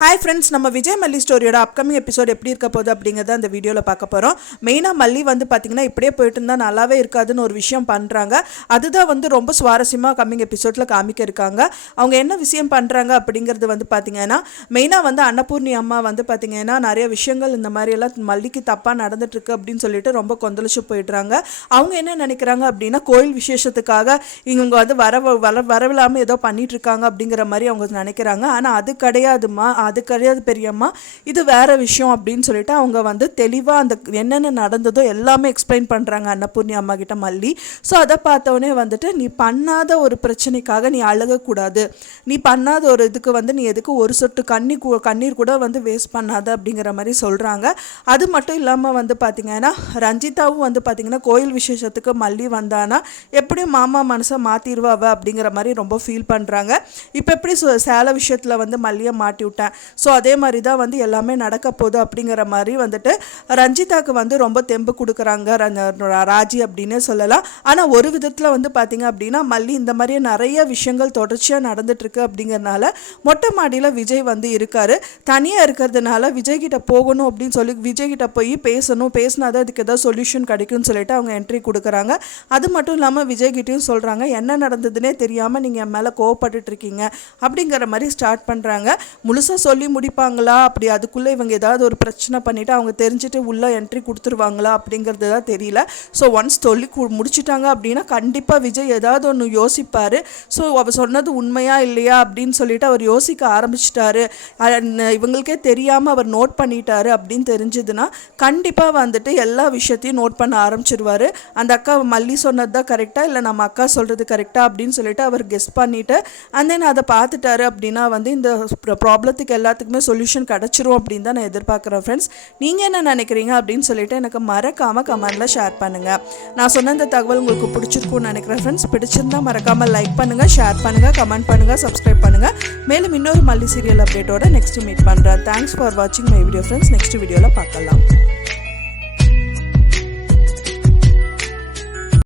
Hi friends, நம்ம விஜய் மல்லி ஸ்டோரியோட upcoming episode எப்படி இருக்க போகுது அப்படிங்கிறத அந்த வீடியோவில் பார்க்க போகிறோம். மெயினாக மல்லி பார்த்திங்கன்னா இப்படியே போயிட்டு இருந்தால் நல்லாவே இருக்காதுன்னு ஒரு விஷயம் பண்ணுறாங்க. அதுதான் ரொம்ப சுவாரஸ்யமாக கம்மிங் எபிசோடில் காமிக்க இருக்காங்க. அவங்க என்ன விஷயம் பண்ணுறாங்க அப்படிங்கிறது பார்த்திங்கன்னா, மெயினாக அன்னபூர்ணி அம்மா பார்த்திங்கன்னா நிறைய விஷயங்கள் இந்த மாதிரியெல்லாம் மல்லிக்கு தப்பாக நடந்துட்டுருக்கு அப்படின்னு சொல்லிட்டு ரொம்ப கொந்தளிச்சு போயிடுறாங்க. அவங்க என்ன நினைக்கிறாங்க அப்படின்னா, கோயில் விசேஷத்துக்காக இவங்க வரவில்லாமல் ஏதோ பண்ணிகிட்ருக்காங்க அப்படிங்கிற மாதிரி அவங்க நினைக்கிறாங்க. ஆனால் அது கிடையாதுமா, அது கிடையாது பெரியம்மா, இது வேற விஷயம் அப்படின்னு சொல்லிட்டு அவங்க தெளிவாக அந்த என்னென்ன நடந்ததோ எல்லாமே எக்ஸ்பிளைன் பண்ணுறாங்க அன்னபூர்ணி அம்மா கிட்ட மல்லி. ஸோ அதை பார்த்தோன்னே நீ பண்ணாத ஒரு பிரச்சனைக்காக நீ அழகக்கூடாது, நீ பண்ணாத ஒரு இதுக்கு நீ எதுக்கு ஒரு சொட்டு கண்ணீர் கூட வேஸ்ட் பண்ணாத அப்படிங்கிற மாதிரி சொல்கிறாங்க. அது மட்டும் இல்லாமல் பார்த்தீங்கன்னா ரஞ்சிதாவும் பார்த்தீங்கன்னா கோயில் விசேஷத்துக்கு மல்லி வந்தானா எப்படியும் மாமா மனசை மாற்றிடுவாவ அப்படிங்கிற மாதிரி ரொம்ப ஃபீல் பண்ணுறாங்க. இப்போ எப்படி சேலை விஷயத்தில் மல்லியை மாட்டி விட்டேன், ஸோ அதே மாதிரி தான் எல்லாமே நடக்க போகுது அப்படிங்கிற மாதிரி ரஞ்சிதாவுக்கு ரொம்ப தெம்பு கொடுக்குறாங்க ராஜி அப்படின்னே சொல்லலாம். ஆனால் ஒரு விதத்தில் பார்த்தீங்க அப்படின்னா மல்லி இந்த மாதிரியே நிறைய விஷயங்கள் தொடர்ச்சியாக நடந்துட்டுருக்கு அப்படிங்கிறனால மொட்டை மாடியில் விஜய் இருக்கார். தனியாக இருக்கிறதுனால விஜய்கிட்ட போகணும் அப்படின்னு சொல்லி விஜய்கிட்ட போய் பேசினாதான் அதுக்கு ஏதாவது சொல்யூஷன் கிடைக்கும்னு சொல்லிட்டு அவங்க என்ட்ரி கொடுக்குறாங்க. அது மட்டும் இல்லாமல் விஜய்கிட்டையும் சொல்கிறாங்க, என்ன நடந்ததுன்னே தெரியாமல் நீங்கள் என் மேலே கோவப்பட்டுட்ருக்கீங்க அப்படிங்கிற மாதிரி ஸ்டார்ட் பண்ணுறாங்க. முழுசாக சொல்லி முடிப்பாங்களா, அப்படி அதுக்குள்ளே இவங்க ஏதாவது ஒரு பிரச்சனை பண்ணிவிட்டு அவங்க தெரிஞ்சுட்டு உள்ளே என்ட்ரி கொடுத்துருவாங்களா அப்படிங்கிறது தான் தெரியல. ஸோ ஒன்ஸ் சொல்லி முடிச்சிட்டாங்க அப்படின்னா கண்டிப்பாக விஜய் ஏதாவது ஒன்று யோசிப்பார். ஸோ அவர் சொன்னது உண்மையா இல்லையா அப்படின்னு சொல்லிட்டு அவர் யோசிக்க ஆரம்பிச்சிட்டாரு, இவங்களுக்கே தெரியாமல் அவர் நோட் பண்ணிட்டாரு அப்படின்னு தெரிஞ்சதுன்னா கண்டிப்பாக எல்லா விஷயத்தையும் நோட் பண்ண ஆரம்பிச்சிருவார். அந்த அக்கா மல்லி சொன்னது தான் கரெக்டாக இல்லை நம்ம அக்கா சொல்கிறது கரெக்டாக அப்படின்னு சொல்லிட்டு அவர் கெஸ் பண்ணிவிட்டு அண்ட் தென் அதை பார்த்துட்டாரு அப்படின்னா இந்த ப்ராப்ளத்துக்கு எல்லாத்துக்குமே சொல்யூஷன் கிடச்சிரும் அப்படின்னு தான் நான் எதிர்பார்க்குறேன். ஃப்ரெண்ட்ஸ், நீங்கள் என்ன நினைக்கிறீங்க அப்படின்னு சொல்லிட்டு எனக்கு மறக்காமல் கமெண்டில் ஷேர் பண்ணுங்கள். நான் சொன்ன இந்த தகவல் உங்களுக்கு பிடிச்சிருக்கும்னு நினைக்கிறேன். ஃப்ரெண்ட்ஸ், பிடிச்சிருந்தா மறக்காமல் லைக் பண்ணுங்கள், ஷேர் பண்ணுங்கள், கமெண்ட் பண்ணுங்கள், சப்ஸ்கிரைப் பண்ணுங்கள். மேலும் இன்னொரு மல்லி சீரியல் அப்டேட்டோட நெக்ஸ்ட் மீட் பண்ணுறேன். தேங்க்ஸ் ஃபார் வாட்சிங் மை வீடியோ ஃப்ரெண்ட்ஸ். நெக்ஸ்ட் வீடியோவில் பார்க்கலாம்.